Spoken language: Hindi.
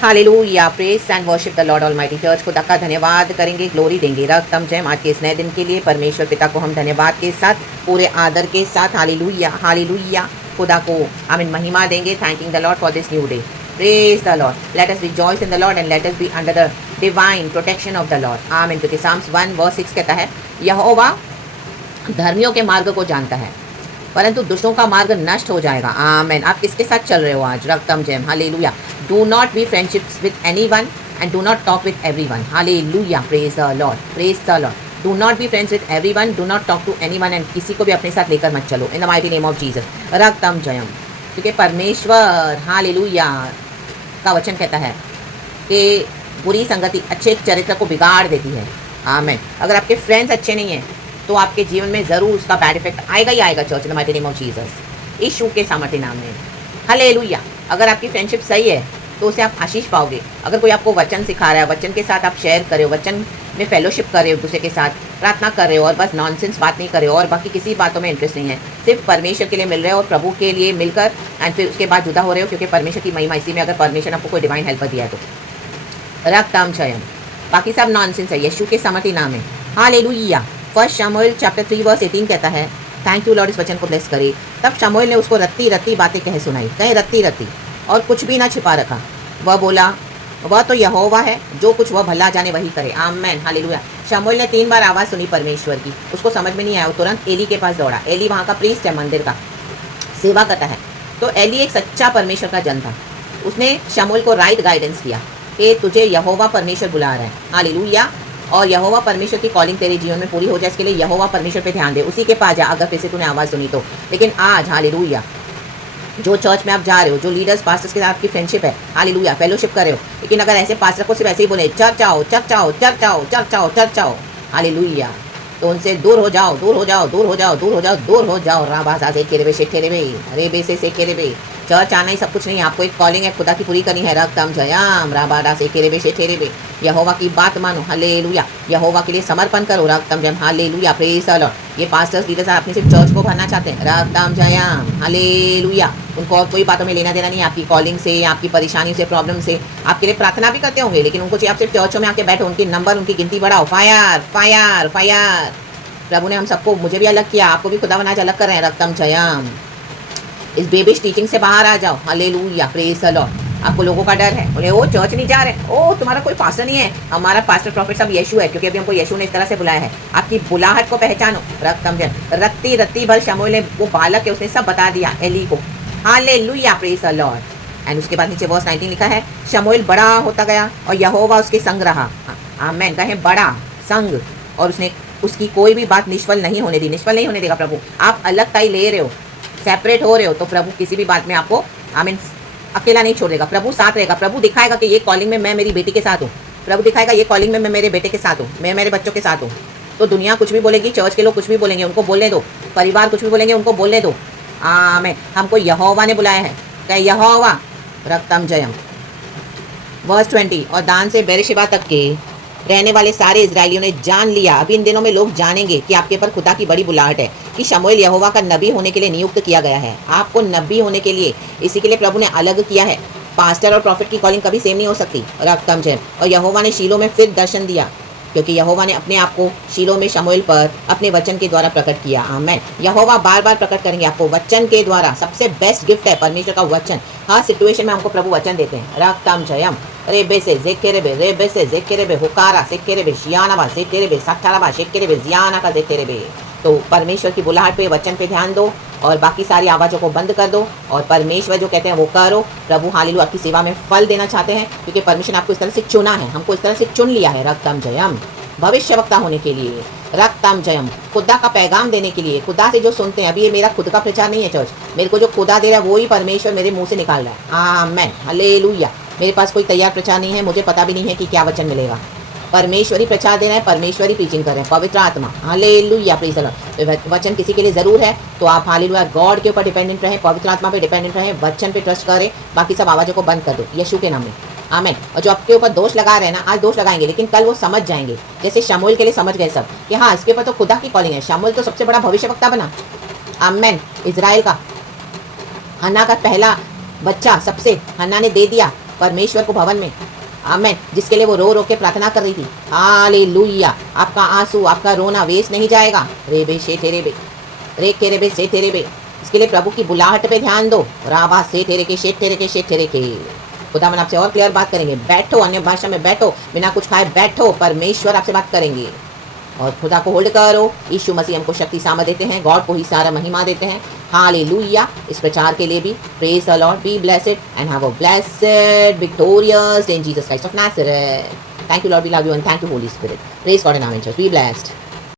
Hallelujah, praise and worship the Lord almighty church. खुदा का धन्यवाद करेंगे, ग्लोरी देंगे। रक्तम जय आज के इस नए दिन के लिए परमेश्वर पिता को हम धन्यवाद के साथ, पूरे आदर के साथ हालेलुया हालेलुया खुदा को आमीन महिमा देंगे। Thanking the Lord for this new day. Praise the Lord, let us rejoice in the Lord and let us be under the divine protection of the Lord. आमीन। क्योंकि साम्स 1:6 कहता है, यहोवा धर्मियों के मार्ग को जानता है, परंतु दुष्टों का मार्ग नष्ट हो जाएगा। आमेन। आप किसके साथ चल रहे हो आज? रक्तम जैम। Hallelujah. Do not be friendships with anyone and do not talk with everyone. Hallelujah, praise the Lord, praise the Lord. Do not be friends with everyone, do not talk to anyone, and किसी को भी अपने साथ लेकर मत चलो in the mighty name of Jesus. रक्तम जयम। क्योंकि परमेश्वर हालेलुया का वचन कहता है कि बुरी संगति अच्छे चरित्र को बिगाड़ देती है। आमेन। अगर आपके फ्रेंड्स अच्छे नहीं हैं तो आपके जीवन में ज़रूर उसका बैड इफेक्ट आएगा ही आएगा। Church in the mighty name of Jesus, यीशु के सामर्थ्य नाम में। हालेलुया। अगर आपकी फ्रेंडशिप सही है तो उसे आप आशीष पाओगे। अगर कोई आपको वचन सिखा रहा है, वचन के साथ आप शेयर करे हो, वचन में फेलोशिप कर रहे हो, दूसरे के साथ प्रार्थना कर रहे हो और बस नॉनसेंस बात नहीं कर रहे हो और बाकी किसी बातों में इंटरेस्ट नहीं है, सिर्फ परमेश्वर के लिए मिल रहे हो और प्रभु के लिए मिलकर एंड फिर उसके बाद जुदा हो रहे हो, क्योंकि परमेश्वर की महिमा इसी में, अगर परमेश्वर आपको कोई डिवाइन हेल्पर दिया है तो। रक्तम चयन, बाकी सब नॉनसेंस है। यीशु के सामर्थ्य नाम है। हालेलुया। फर्स्ट शमूएल चैप्टर 3:18 कहता है, थैंक यू लॉर्ड, इस वचन को ब्लेस करे। तब शमूएल ने उसको रत्ती रत्ती बातें कह सुनाई, कहीं रत्ती रत्ती, और कुछ भी ना छिपा रखा। वह बोला, वह तो यहोवा है, जो कुछ वह भला जाने वही करे। आमेन। हालेलुया। शमूएल ने 3 बार आवाज़ सुनी परमेश्वर की, उसको समझ में नहीं आया, वो तुरंत एली के पास दौड़ा। एली वहाँ का प्रीस्ट है, मंदिर का सेवा करता है। तो एली एक सच्चा परमेश्वर का जन था। उसने शमूएल को राइट गाइडेंस किया कि तुझे यहोवा परमेश्वर बुला रहा है। हालेलुया। और यहोवा परमेश्वर की कॉलिंग तेरे जीवन में पूरी हो जाए, इसके लिए यहोवा परमेश्वर पे ध्यान दे, उसी के पास जा अगर फिर से तूने आवाज़ सुनी तो। लेकिन आज हालेलुया, जो चर्च में आप जा रहे हो, जो लीडर्स पास्टर्स के साथ आपकी फ्रेंडशिप है, हालेलुया, फेलोशिप कर रहे हो, लेकिन अगर ऐसे पास्टर को सिर्फ ऐसे ही बोले चर्च आओ चर्च आओ चर्च आओ चर्च आओ चर्च आओ, हालेलुया, तो उनसे दूर हो जाओ, दूर हो जाओ, दूर हो जाओ, दूर हो जाओ, दूर हो जाओ। राबासा से केरेबे से ठेरेबे, रेबे से केरेबे। चर्च आना ही सब कुछ नहीं है, आपको एक कॉलिंग है खुदा की पूरी करनी है। रक्तम जयाम, राबादा से केरेबे से ठेरेबे। यहोवा की बात मानो, हालेलुया, यहोवा के लिए समर्पण करो। रक्तम Jayam, hallelujah, praise the Lord. ये पास्टर्स लीडर्स अपने सिर्फ चर्च को भरना चाहते हैं। रक्तम जयाम, हालेलुया, उनको और कोई बातों में लेना देना नहीं है, आपकी कॉलिंग से, आपकी परेशानी से, प्रॉब्लम से। आपके लिए प्रार्थना भी करते होंगे, लेकिन उनको चाहिए आप सिर्फ चर्चों में आके बैठो, उनकी नंबर, उनकी गिनती बढ़ाओ। Fire fire fire. प्रभु ने हम सबको, मुझे भी अलग किया, आपको भी खुदा बना अलग कर रहे हैं। रक्तम जयम, इस बेबिश टीचिंग से बाहर आ जाओ। Hallelujah, praise the Lord. आपको लोगों का डर है, बोले ओ चर्च नहीं जा रहे, ओ तुम्हारा कोई पास्टर नहीं है। हमारा पास्टर प्रॉफिट सब यीशु है, क्योंकि अभी हमको यीशु ने इस तरह से बुलाया है। आपकी बुलाहट को पहचानो। रक्तम जयम, रत्ती रत्ती भर शमूएल ने, वो बालक है, उसने सब बता दिया एली को। Hallelujah, praise the Lord. And उसके बाद नीचे वर्स 19 लिखा है, शमूएल बड़ा होता गया और यहोवा उसके संग रहा। आमेन। कहे बड़ा संग, और उसने उसकी कोई भी बात निष्फल नहीं होने दी। निष्फल नहीं होने देगा प्रभु। आप अलग ताई ले रहे हो, सेपरेट हो रहे हो, तो प्रभु किसी भी बात में आपको आमीन अकेला नहीं छोड़ देगा। प्रभु साथ रहेगा। प्रभु दिखाएगा कि ये कॉलिंग में मैं मेरी बेटी के साथ हूँ। प्रभु दिखाएगा ये कॉलिंग में मैं मेरे बेटे के साथ हूँ, मैं मेरे बच्चों के साथ हूँ। तो दुनिया कुछ भी बोलेगी, चर्च के लोग कुछ भी बोलेंगे, उनको बोलने दो। परिवार कुछ भी बोलेंगे, उनको बोलने दो। आमीन। हमको यहोवा ने बुलाया है, क्या यहोवा। रक्तम जयम। वर्स 20, और दान से बेरशेबा तक के रहने वाले सारे इजरायलियों ने जान लिया। अभी इन दिनों में लोग जानेंगे कि आपके पर खुदा की बड़ी बुलाहट है, कि शमूएल यहोवा का नबी होने के लिए नियुक्त किया गया है। आपको नबी होने के लिए, इसी के लिए प्रभु ने अलग किया है। पास्टर और प्रॉफिट की कॉलिंग कभी सेम नहीं हो सकती। रक्तम जयम। और यहोवा ने शीलो में फिर दर्शन दिया, क्योंकि यहोवा ने अपने आप को शीलो में शमूएल पर अपने वचन के द्वारा प्रकट किया। आमेन। यहोवा बार बार प्रकट करेंगे आपको वचन के द्वारा। सबसे बेस्ट गिफ्ट है परमेश्वर का वचन। हर सिचुएशन में हमको प्रभु वचन देते हैं। रक्तम जयम, रेबे से जेकेरेबे, रेबे से जेकेरेबे, हुकारा सेकेरेबे, शियानाबा सेकेरेबे, सट्ठाराबा सेकेरेबे, जियाना का जेकेरेबे। तो परमेश्वर की बुलाहट पे, वचन पे ध्यान दो और बाकी सारी आवाज़ों को बंद कर दो और परमेश्वर जो कहते हैं वो करो। प्रभु हालेलुया आपकी सेवा में फल देना चाहते हैं, क्योंकि परमेश्वर ने आपको इस तरह से चुना है, हमको इस तरह से चुन लिया है। रक्तम जयम, भविष्यवक्ता होने के लिए। रक्तम जयम, खुदा का पैगाम देने के लिए। खुदा से जो सुनते हैं, अभी ये मेरा खुद का प्रचार नहीं है चर्च, मेरे को जो खुदा दे रहा है वो ही परमेश्वर मेरे मुंह से निकाल रहा है। आमेन, हालेलुया। मेरे पास कोई तैयार प्रचार नहीं है, मुझे पता भी नहीं है कि क्या वचन मिलेगा। परमेश्वरी प्रचार देना है, परमेश्वरी टीचिंग कर रहे हैं, पवित्र आत्मा। Hallelujah, praise the Lord. तो वचन किसी के लिए ज़रूर है तो आप हालेलुया गॉड के ऊपर डिपेंडेंट रहें, पवित्र आत्मा पे डिपेंडेंट रहें, वचन पे ट्रस्ट करें, बाकी सब आवाज़ों को बंद कर दो यीशु के नाम में। आमेन। और जो आपके ऊपर दोष लगा रहे हैं ना, आज दोष लगाएंगे, लेकिन कल वो समझ जाएंगे, जैसे शमूएल के लिए समझ गए सब कि हाँ इसके ऊपर तो खुदा की कॉलिंग है। शमूएल तो सबसे बड़ा भविष्यवक्ता बना। आमेन। इजराइल का हन्ना का पहला बच्चा सबसे हन्ना ने दे दिया। परमेश्वर को भवन में। आमेन। जिसके लिए वो रो रो के प्रार्थना कर रही थी। हालेलुया। आपका आंसू, आपका रोना वेस्ट नहीं जाएगा। रेबे शे तेरे बे, रे के रेबे से तेरे बे। इसके लिए प्रभु की बुलाहट पे ध्यान दो। राबा से तेरे के शेख तेरे के शेख तेरे के। खुदा मन आपसे और क्लियर बात करेंगे। बैठो, अन्य भाषा में बैठो, बिना कुछ खाए बैठो, परमेश्वर आपसे बात करेंगे। और खुदा को होल्ड करो। यीशु मसीह हमको शक्ति सामर्थ देते हैं, गॉड को ही सारा महिमा देते हैं। हालेलुया। इस प्रचार के लिए भी praise the lord, be blessed and have a blessed victorious day in Jesus Christ of Nazareth. Thank you lord, we love you and thank you holy spirit. Praise God and amen church, be blessed.